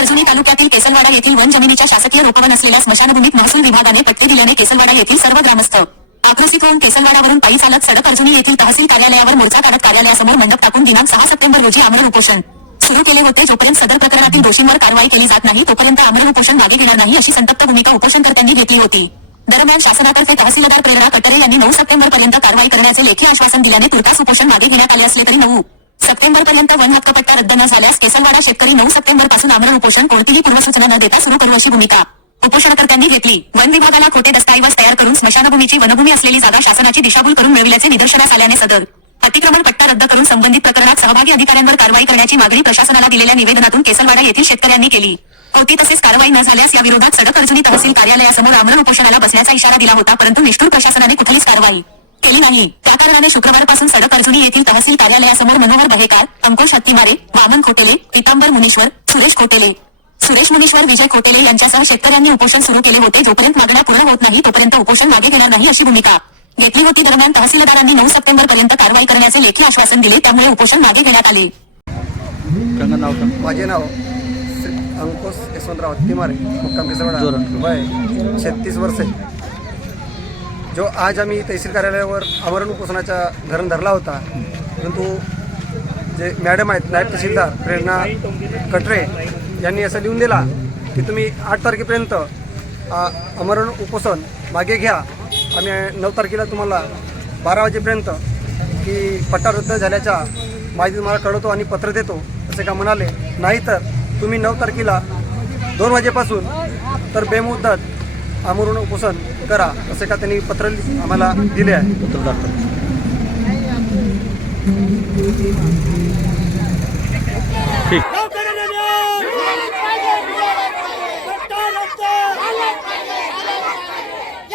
अर्जुनी तालुक्यातील केसलवाडा येथील वन जमिनीच्या शासकीय रोपवन असलेल्या स्मशानभूमीत महसूल विभागाने पट्टी दिल्याने केसलवाडा येथील सर्व ग्रामस्थ आक्रोशित होऊन केसलवाडावरून पायी चालत सडक अर्जुनी येथील तहसील कार्यालयावर मोर्चा काढत कार्यालयासमोर मंडप टाकून दिनांक सहा सप्टेंबर रोजी आमरण उपोषण सुरू केले होते जोपर्यंत सदर प्रकरणातील दोषींवर कारवाई केली जात नाही तोपर्यंत आमरण उपोषण मागे घेणार नाही अशी संतप्त भूमिका उपोषणकर्त्यांनी घेतली होती. दरम्यान शासनातर्फे तहसीलदार प्रेरणा कटरे यांनी नऊ सप्टेंबर पर्यंत कारवाई करण्याचे लेखी आश्वासन दिल्याने तुर्तास उपोषण मागे घेण्यात आले असले तरी नऊ सप्टेंबर पर्यंत वन हक्कपट्टा रद्द न झाल्यास केसलवाडा शेतकरी नऊ सप्टेंबरपासून आमरण उपोषण कोणतीही पूर्वसूचना न देता सुरू करू अशी भूमिका. उपोषणकर्त्यांनी घेतली. वन विभागाला खोटे दस्तऐवज तयार करून स्मशानभूमीची वनभूमी असलेली जागा शासनाची दिशाभूल करून मिळविल्याचे निदर्शनास आल्याने सदर. अतिक्रमण पट्टा रद्द करून संबंधित प्रकरणात सहभागी अधिकाऱ्यांवर कारवाई करण्याची मागणी प्रशासनाला दिलेल्या निवेदनातून केसलवाडा येथील शेतकऱ्यांनी केली. होती तसेच कारवाई न झाल्यास या विरोधात सडक अर्जुनी तहसील कार्यालयासमोर आमरण उपोषणाला बसण्याचा इशारा दिला होता परंतु निष्ठूर प्रशासनाने कुठलीच कारवाई केली नाही. कारणाने शुक्रवारपासून सडक अर्जुनी येथील तहसील कार्यालयासमोर मनोहर बहेकार अंकुश हत्तीमारे वामन खोटेले पितांबर मुनीश्वर सुरेश खोटेले. सुरेश मुनीश्वर विजय खोटेले यांच्यासह शेतकऱ्यांनी उपोषण सुरू केले होते. जोपर्यंत मागण्या पूर्ण होत नाही तोपर्यंत उपोषण मागे घेणार नाही अशी भूमिका घेतली होती. दरम्यान तहसीलदारांनी नऊ सप्टेंबर पर्यंत कारवाई करण्याचे लेखी आश्वासन दिले. त्यामुळे उपोषण मागे घेण्यात आले. माझे नाव अंकुश यशवंतराव तिमारे मुक्काम केसरवाडा. जोरात. वय छत्तीस वर्षे जो आज आम्ही तहसील कार्यालयावर आवरण उपोषणाचा धरण धरला होता परंतु जे मॅडम आहेत नायब तहसीलदार प्रेरणा कटरे यांनी असं लिहून दिला की तुम्ही आठ तारखेपर्यंत आमरण उपोषण मागे घ्या. आम्ही नऊ तारखेला तुम्हाला बारा वाजेपर्यंत की पट्टा रद्द झाल्याच्या माहिती तुम्हाला कळवतो आणि पत्र देतो असे का म्हणाले. नाहीतर तुम्ही नऊ तारखेला दोन वाजेपासून तर बेमुदत आमरून उपोषण करा असे का त्यांनी पत्र आम्हाला दिले आहे? पत्र दाखल ठीक.